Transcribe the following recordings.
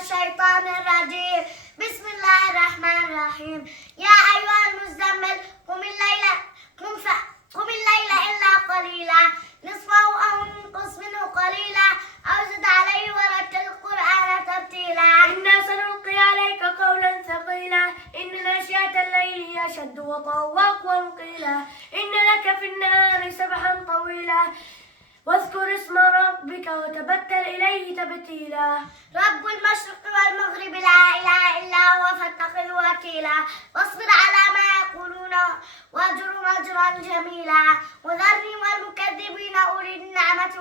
الشيطان الرجيم. بسم الله الرحمن الرحيم. يا أيها المزمل قم الليل إلا قليلا نصفه أو انقص منه قليلا أو زد عليه ورتل القرآن ترتيلا. إنا سنلقي عليك قولا ثقيلا إن ناشئة الليل هي أشد وطئا وأقوم قيلا إن لك في النهار سبحا طويلا واذكر اسم ربك وتبتل إليه تبتيلا. رب المشرق والمغرب لا إله إلا هو فاتخذه وكيلا واصبر على ما يقولون واجرهم أجرا جميلا وذرني والمكذبين أولي النعمة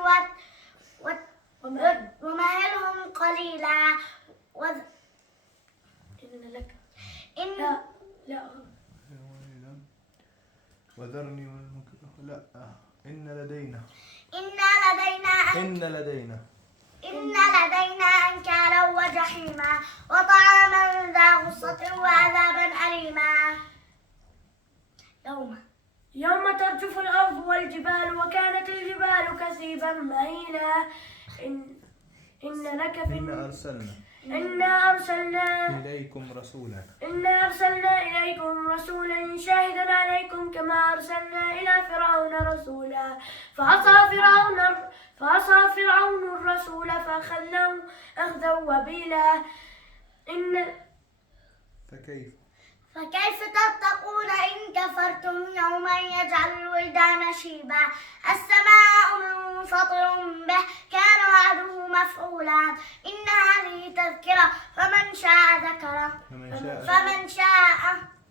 ومهلهم قليلا وذرني لا إن لدينا أنكالا وجحيما وطعاما ذا غصة وعذابا أليما. يوم ترجف الأرض والجبال وكانت الجبال كثيبا مهيلا إنا أرسلنا إليكم رسولا شاهدا عليكم كما أرسلنا إلى فرعون رسولا فعصى فرعون الرسول فأخذناه أخذا وبيلا. فكيف تتقون إن كفرتم يوما يجعل الولدان شيبا السماء منفطر به كان وعده مفعولا إن هذه تذكرة فمن شاء ذكره فمن شاء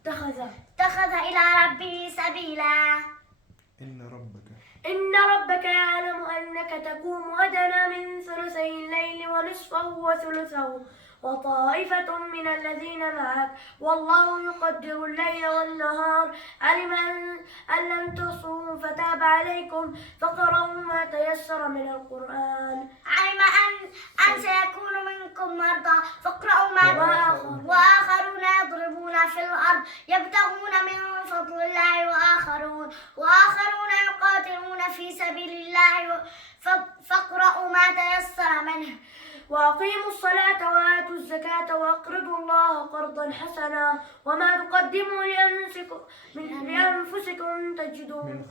اتخذ إلى ربه سبيلا. إن ربك يعلم أنك تقوم أدنى من ثلثي الليل ونصفه وثلثه وطائفة من الذين معك والله يقدر الليل والنهار علم أن لن تحصوه فتاب عليكم فاقرؤوا ما تيسر من القرآن. علم أن سيكون منكم مرضى فاقرؤوا ما وآخرون يضربون في الأرض يبتغون من فضل الله وآخرون يقاتلون في سبيل الله فاقرؤوا ما تيسر منه. وأقيموا الصلاة وآتوا الزكاة وأقرضوا الله قرضا حسنا وما تقدموا لأنفسكم تجدوه من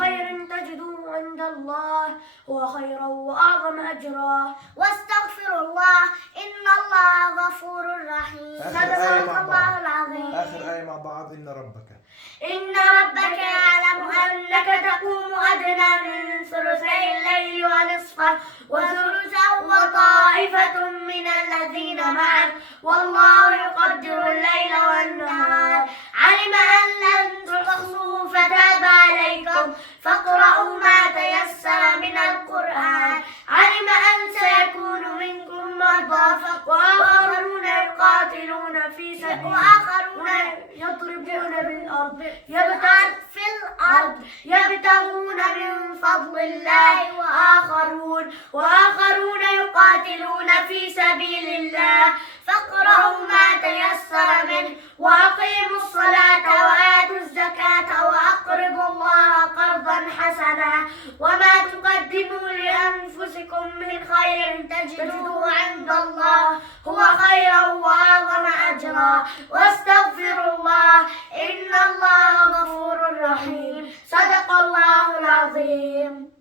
خير تجدوه عند الله هو خيرا وأعظم أجرا واستغفروا الله إن الله غفور رحيم. صدق الله العظيم. آخر آية مع بعض. إن ربك يعلم أنك تقوم أدنى من ثلثي الليل ونصفه وثلثه وطائفة من الذين معك والله يقدر الليل والنهار علم أن لن تحصوه فتاب عليكم فاقرؤوا ما تيسر من القرآن علم أن سيكون منكم مرضى وآخرون يقاتلون في سبيل وآخرون يضربون بالأرض يبتغون من فضل الله وآخرون يقاتلون في سبيل الله فاقرؤوا ما تيسر منه وأقيموا الصلاة وآتوا الزكاة وأقرضوا الله قرضا حسنا وما تقدموا لأنفسكم من خير تجدوه عند الله هو خيرا وأعظم أجرا واستغفروا الله إن الله غفور رحيم. صدق الله العظيم.